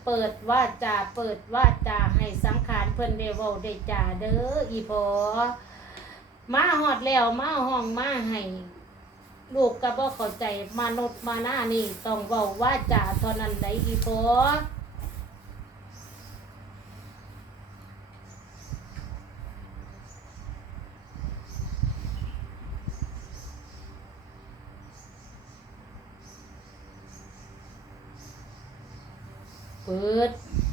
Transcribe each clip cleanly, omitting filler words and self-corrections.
เปิดว่าจาให้สังขารเพิ่นได้เว้าได้จาเด้ออีพอมาฮอดแล้วมาห้องมาให้ลูกก็บ่เข้าใจมนุษย์มาหน้านี่ต้องเว้าว่าจาเท่านั้นได้อีพอเปิด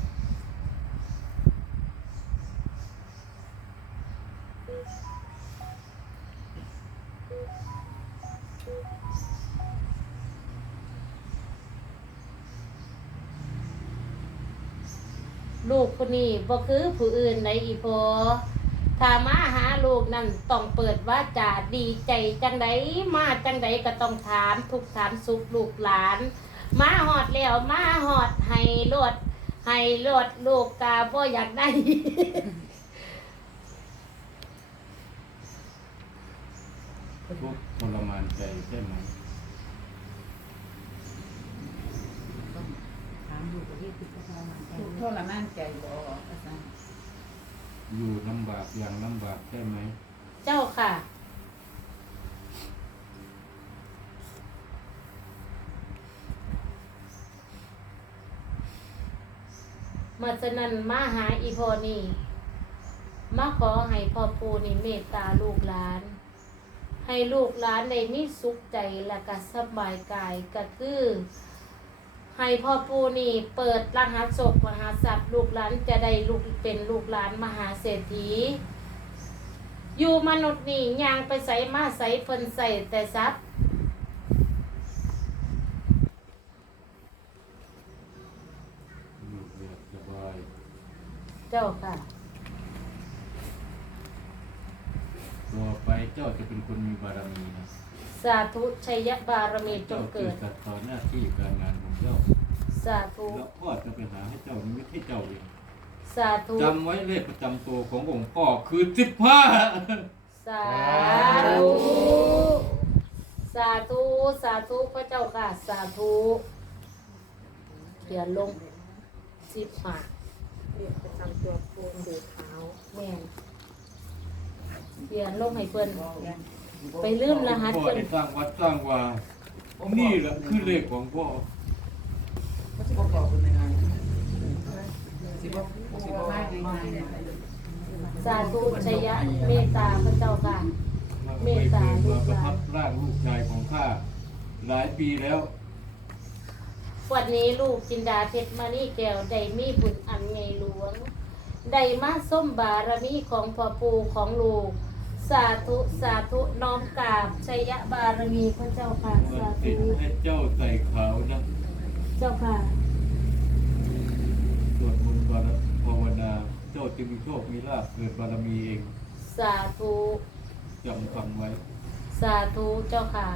ลูกคนนี้บ่คือผู้อื่นใดอีพอถ้ามาหาลูกนั่นต้องเปิดว่าจาดีใจจังไดมาจังไดก็ต้องถามทุกถามสุขลูกหลานมาฮอดแล้วมาฮอดให้โลดลูกกาบ่อยากได้ทุกข์ทรมานใจใช่ไหมถามอยู่ประเทศที่เขาทำมันทุกข์ทรมานใจบ่อาจารย์อยู่ลำบากอย่างลำบากใช่ไหมเจ้าค่ะมาฉะนั้นมาหาอีพอนี่มาขอให้พ่อปู่นี่เมตตาลูกหลาน ให้ลูกหลานได้มีสุขใจและก็สบายกายก็คือให้พ่อปู่นี่เปิดรหัสโชคมหาทรัพย์ลูกหลานจะได้ลูกเป็นลูกหลานมหาเศรษฐีอยู่มนุษย์นี่ย่างไปใส่มาใส่เพิ่นใส่แต่ทรัพย์อยู่แบบสบายเจ้าค่ะต่อไปเจ้าจะเป็นคนมีบารมีนะสาธุชัยบารมีจเจ้างเกิดตัดต่อหน้าที่การงานของเจ้าสาธุแล้วพ่อจะไปหาให้เจ้านิมิตให้เจ้าเองสาธุจำไว้เลขประจำตัวขององค์พ่อคือ 15 สาธุ สาธุ สาธุพระเจ้าค่ะ สาธุเขียนลง15 เรียกประจำตัวปูนดูเท้าแม่นเขียนลงให้เพิ่นไปลืมรหัสพ่อเพิ่นได้สร้างวัดสร้างวานี่แหละคือเลขของพ่อก็สิบ่บอกคุณในงานสิบ่มาง่ายๆเนี่ยสาธุชัยเมตตาพระเจ้าค่ะ เมตตาลูมากหประลาทันบร่างลูกชายของข้าหลายปีแล้ววันนี้ลูกจินดาเพชรมานี่แก้วได้มีบุญอันใหญ่หลวงได้มาส้มบารมีของพ่อปู่ของลูก สาธุสาธุน้อมกราบชัยบารมีพระเจ้าค่ะวัสานติธุดให้เจ้าใส่ขาวนะเจ้าค่ะสวดมนต์ภาวนาเจ้าจะมีโชคมีลาภเกิดบารมีเองสาธุจำฟังไว้สาธุเจ้าค่ะ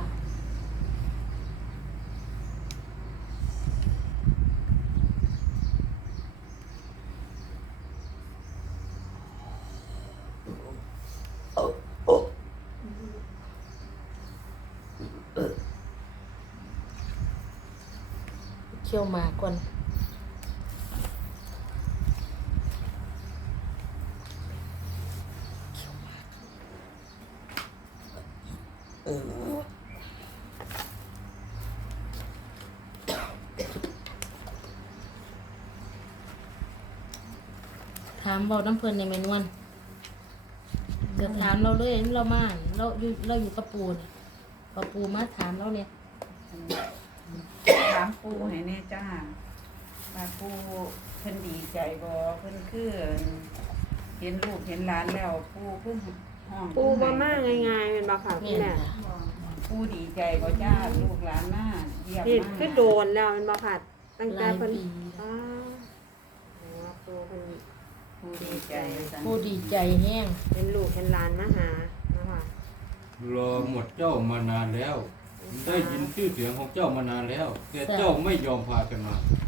เคี่ยวหมากก่อนถามบอกน้ำเพลินในเมนวันเดี๋ยวถามเราเลยเรามาเราอยู่กับปูเนี่ยพอปูมาถามเราเนี่ยถามปูให้แน่จ้าว่าปูเพิ่นดีใจบ่เพิ่นคือเห็นลูกเห็นหลานแล้วปูเพิ่นห้องปูมาม่าง่ายๆเป็นบ่ค่ะเนี่พี่ยแม่ปูดีใจบ่จ้าลูกหลานมาเยี่ยมนี่มาคือโดนแล้วเป็นบ่ค่ะตั้งแต่เพิ่นหลายปีอ้าวอ๋อปูเพิ่นปูดีใจจังผู้ดีใจแห้งเป็นลูกเป็นหลานมาหานะคะรอหมดเจ้ามานานแล้ว ได้ยินชื่อเสียงของเจ้ามานานแล้ว แต่เจ้าไม่ยอมพากันมา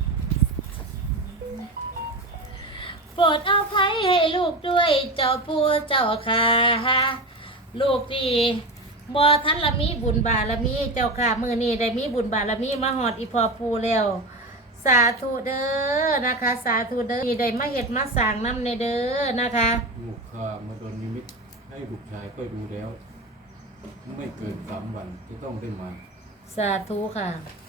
โปรดเอาภัยให้ลูกด้วยเจ้าปู่เจ้าค่ะลูกดีบ่ทันละมีบุญบารมีเจ้าค่ะมื้อนี้ได้มีบุญบารมีมาฮอดอีพ่อปู่แล้วสาธุเด้อนะคะ สาธุเด้อมีได้มาเฮ็ดมาสร้างน้ำในเด้อนะคะลูกข้ามาโดนนิมิตให้ลูกชายก็ดูแล้ว ไม่เกิน3 วันจะต้องได้มาสาธุค่ะ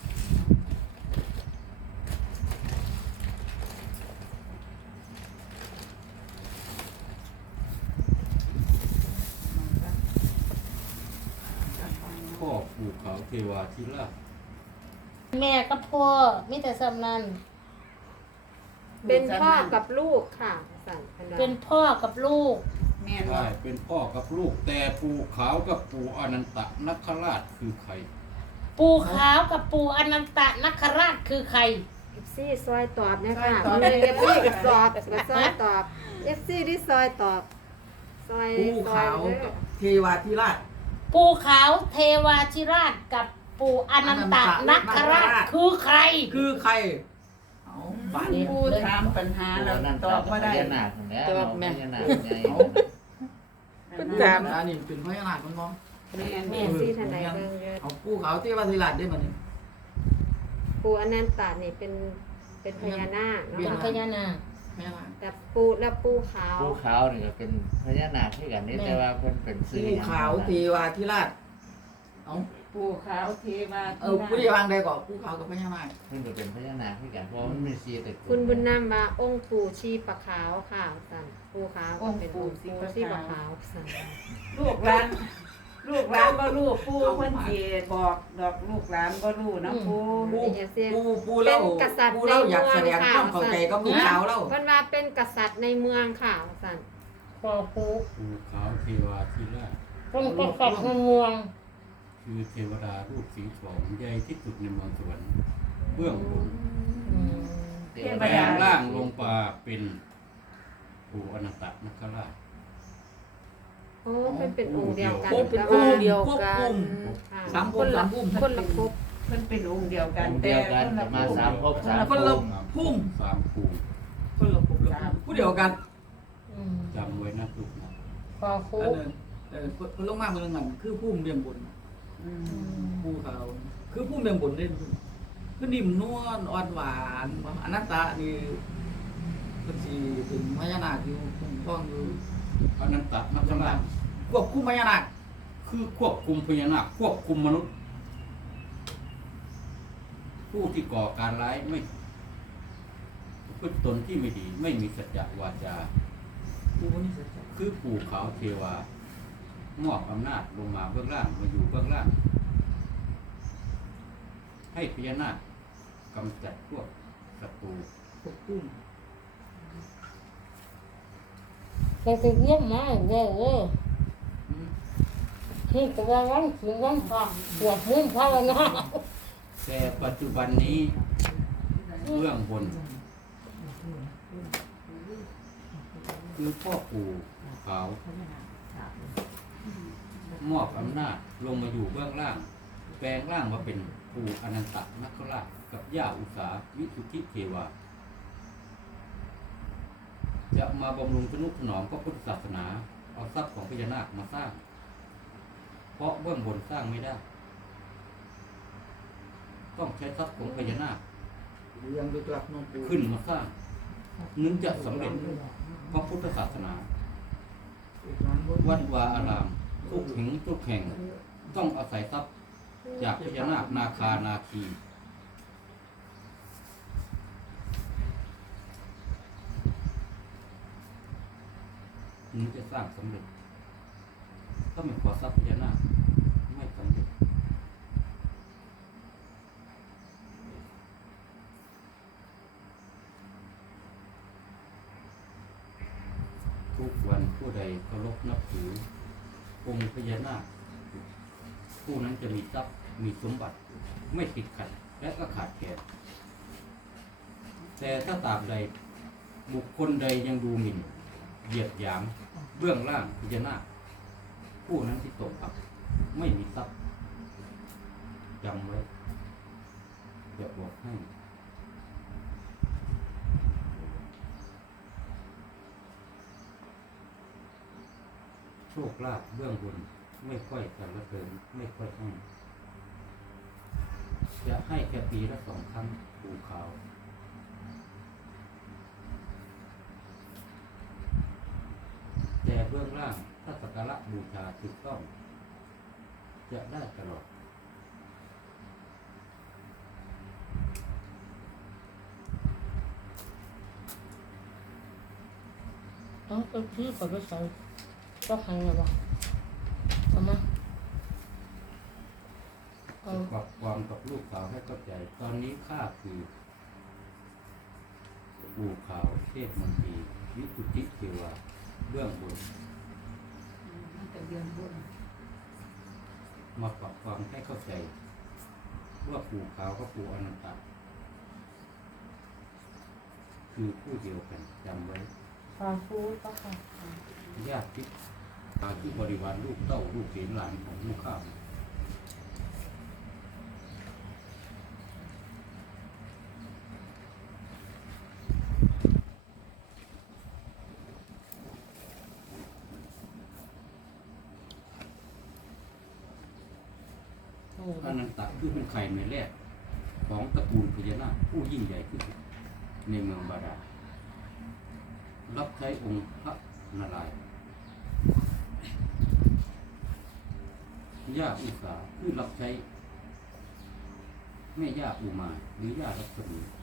พ่อปู่เขาเทวาธิราชแม่กับพ่อมีแต่สำนันเป็นพ่อกับลูกค่ะสั่นพิ่ว่าเป็นพ่อกับลูกแม่นใช่ว่าเป็นพ่อกับลูก แต่ปู่ขาวกับปู่อนันตนัคราชคือใครปู่ขาวกับปู่อนันตนคราชคือใคร FC ซอยตอบเนี่ยค่ะมี FC กับสอบกับซอยตอบ FC ที่ซอยตอบซอยภูซอยเขาเด้อกับเทวาธิราชปู่ขาวเทวาธิราชกับปู่อนันตนคราชคือใครคือใครเอาบ้านผู้ถามปัญหาแล้วตอบบ่ได้ตอบแม่พญานาคไงเป็นถาถาม มอันนี้เป็นพญานาคมันมองแม่นแม่ซี่ท่านใดเบิ่งเยอะเอาภูเขาเทวาธิราชได้บัดนี้ปู่อนันตานี่เป็นพญานาคเนาะเป็นพญานาคพญานาคแต่ปู่และปู่ขาวภูเขานี่ก็เป็นพญานาคที่กันนี่แม่แต่ว่าเพิ่นเป็นซื้อภูหยังเขาเทวาธิราชเอาผู้ขาวเทวาผู้ที่วางใดก่อนภูเขากับพญานาคเพิ่นก็เป็นพญานาคที่กันเพราะมันมีสีตระกูลคุณบุญนำว่าองค์ปู่ชีปะขาวค่ะสั่นปู่ขาวก็เป็นองค์ปู่ชีปะขาวสั่นลูกหลานบ่รู้ปู่เพิ่นสิบอกดอกลูกหลานบ่รู้นะปู่ภูนี่อย่าเสียภูเล่าเป็นกษัตริย์ภูเล่าอยากแสดงในเมืองความเข้าใจกับภูเขาเล่าเพิ่นว่าเป็นกษัตริย์ในเมืองค่ะสั่นพ่อปู่ปู่ขาวเทวาธิราชเป็นกษัตริย์ในเมืองคือเทวดารูปสีทองใหญ่ที่สุดในเมืองสวรรค์เบื้องบนอืมเทวแปลดางร่างลงมาเป็นปู่อนันตนัคราชโอ้เพิ่นเป็นองค์เดียวกันเป็นแต่ภูว่าเดียวกันค่ะสามคนละภูมิคนละภพเพิ่นเป็นองค์เดียวกันองค์เดียวกันแต่มาสามภพสามคนละภูมิภูมิ 3 ภูมิคนละภูมิละภูมิผู้เดียวกันอืมจำไว้นะลูกนะพ่อปู่อันนั้นคนลงมาเมืองนั้นคือภูมิเบียงบนอืมภูเขาคือภูมิเบียงบนเด่นคือนิ่มนวลอ่อนหวานอนัตตานี่เพิ่นสิเป็นพญานาคอยู่คุ้มครองอยู่อนันตนัคราชควบคุมพญานาคคือควบคุมพญานาคควบคุมมนุษย์ ผู้ที่ก่อการร้ายไม่พฤติตนที่ไม่ดีไม่มีสัจจะวาจาภูมินี่สัจจะคือปู่ขาวเทวามอบอำนาจลงมาเบื้องล่างมาอยู่เบื้องล่าง ให้พญานาคกำจัดพวกศัตรูควบคุมแต่ถึงเยี่ยมมากเลยเว้ยอืมที่ตัววันถึงวันพักปวดมุ่งภาวนาแต่ปัจจุบันนี้เบื้องบน คือพ่อปู่ขาวมอบอำนาจลงมาอยู่เบื้องล่าง แปลงร่างมาเป็นปู่อนันตนัคราชกับย่าอุษาวิสุทธิเทวา จะมาบำรุงทนุถนอมพระพุทธศาสนา เอาทรัพย์ของพญานาคมาสร้าง เพราะเบื้องบนสร้างไม่ได้ ต้องใช้ทรัพย์ของพญานาคเรียงโดยตัวน้องปู่ขึ้นมาสร้างนึงจะสำเร็จพระพุทธศาสนา วัดวาอารามทุกแห่งทุกแห่ง ต้องอาศัยทรัพย์จากพญานาคนาคานาคีนึงจะสร้างสำเร็จ ถ้าไม่ขอทรัพย์พญานาคไม่สำเร็จ ทุกวันผู้ใดเคารพนับถือองค์พญานาคผู้นั้นจะมีทรัพย์มีสมบัติ ไม่ติดขัดและก็ขาดแคลนแต่ถ้าตราบใดบุคคลใดยังดูหมิ่นเหยียดหยามเบื้องล่างพญานาคผู้นั้นที่ตกอับไม่มีทรัพย์จำไว้จะบอกให้ โชคลาภเบื้องบนไม่ค่อยสรรเสริญไม่ค่อยให้จะให้แค่ปีละ2 ครั้งปูขาวบื้องล่างถ้าสักการะบูชาถูกต้อง จะได้ตลอดเอาไปพี่ขอไปใส่ก็พังเลยบ่เอามาเอาปรับความกับลูกสาวให้เข้าใจ ตอนนี้ข้าคือปู่ขาวเทพมนตรีวิสุทธิเทวาเบื้องบนมันจะเดือนบุญมาปรับความให้เข้าใจว่าปู่ขาวกับปู่อนันตะคือผู้เดียวกันจำไว้ฟาฟูก็ค่ะญาติที่บริวารลูกเต้าลูกเหลนหลานของลูกข้าอนันตะคือเป็นไข่ในแรกของตระกูลพญานาคผู้ยิ่งใหญ่ที่สุดในเมืองบาดาลรับใช้องค์พระนารายณ์ย่าอุษาคือรับใช้แม่ย่าอุมาหรือย่ารัศมี